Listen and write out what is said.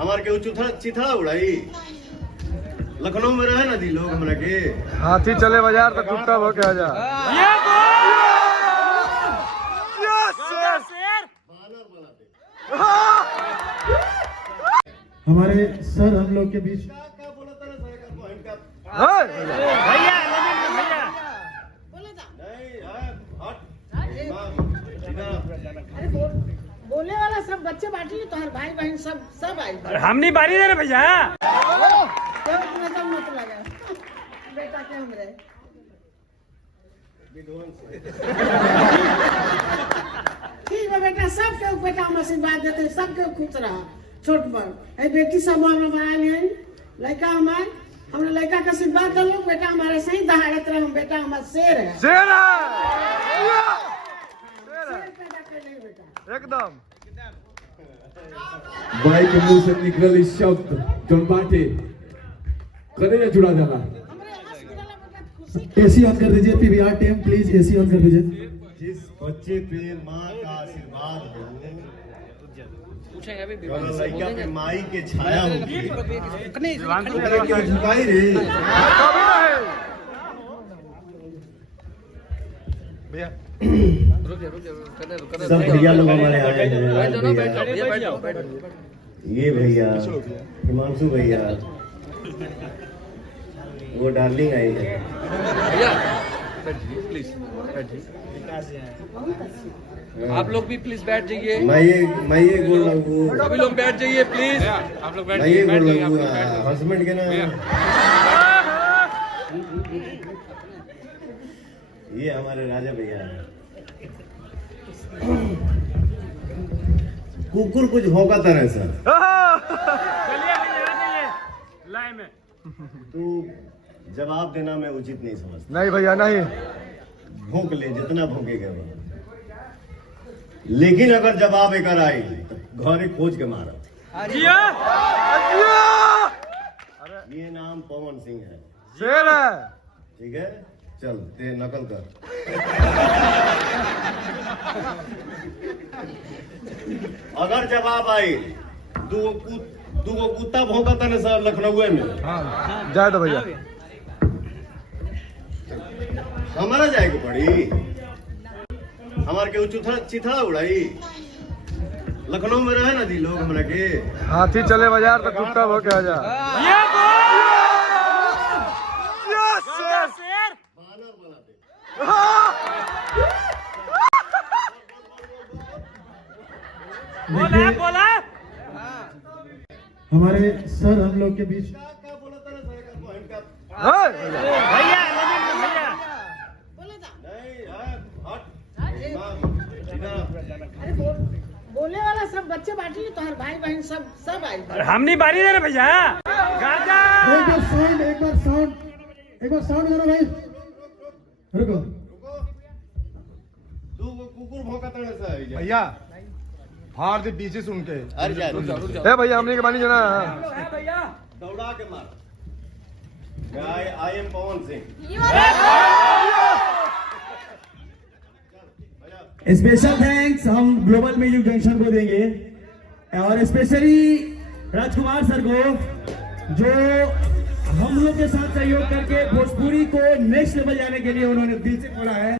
हमारे के चिथड़ा उड़ाई लखनऊ में रहे ना दी लोग हमरा के हाथी चले बाजार तो कुत्ता हो के आ जा। हमारे सर हम लोग के बीच क्या बोला था ना सर का बहन का भैया बोले वाला सब बच्चे बांटी तो हर भाई बहन सब आई। हम नहीं बारी दे रहे भैया। सब मत लगा बेटा के हमरे ठीक है बेटा, सबके बेटा हम आशीर्वाद देते, सबके खुश रहा। छोट बड़ बेटी सब हमरा बनाए लिए लड़का हमारे हमरा लड़का का आशीर्वाद दिलो। बेटा हमारे सही दहाड़त रहे, हम बेटा हमारा शेर है। शेर है एकदम। भाई के मुंह से निकल इस शब्द जो बाटे करे ना जुड़ा जाला। एसी ऑन कर दीजिए, PVR team please AC on कर दीजिए। जिस बच्चे पे माँ का आशीर्वाद हो, लड़का पे माई के छाया होगी, झुकाई रे भैया। सब भैया लोग हमारे आए हैं। ये भैया हिमांशु भैया, वो डार्लिंग आई है। आप लोग भी प्लीज बैठ जाइए। मैं ये बोल रहा हूँ, सभी लोग बैठ जाइए प्लीज। आप लोग मैं ये बोल रहा हूँ हस्बैंड के ना, ये हमारे राजा भैया हैं। कुकुर कुछ भौंका तरह सर, तू जवाब देना मैं उचित नहीं समझता। नहीं भैया नहीं, भौंक ले जितना भौंकेगा वो, लेकिन अगर जवाब एक आई तो घरे खोज के मारा। ये नाम पवन सिंह है। शेर है। ठीक है, चल ते नकल कर। अगर जवाब आई दूगो कुत्ता भौंका था ना सर लखनऊ में, जाए तो भैया हमारा जाएगी पड़ी। हमारे के चिथड़ा उड़ाई लखनऊ में रहे ना दी लोग हमरा के हाथी चले बाजार तो कुत्ता हो के आ जा। बोला हमारे सर हम लोग के बीच क्या बोला था ना सर का बहन का भैया बोले वाला सब बच्चे बांटी तो हर भाई बहन सब आई। हम नहीं बारी दे रहे भैया। एक बार साउंड करो भाई। रुको दूगो कुकुर भौंका था ना सर भैया, फाड़ दे पीछे सुन के। अरे जा रुक जाओ। ए भैया हमने के पानी जाना दौड़ा के मार। I am Pawan Singh. Special thanks हम ग्लोबल म्यूजिक जंक्शन को देंगे, और स्पेशली राजकुमार सर को जो हम लोग के साथ सहयोग करके भोजपुरी को नेक्स्ट लेवल जाने के लिए उन्होंने दिल से बोला है।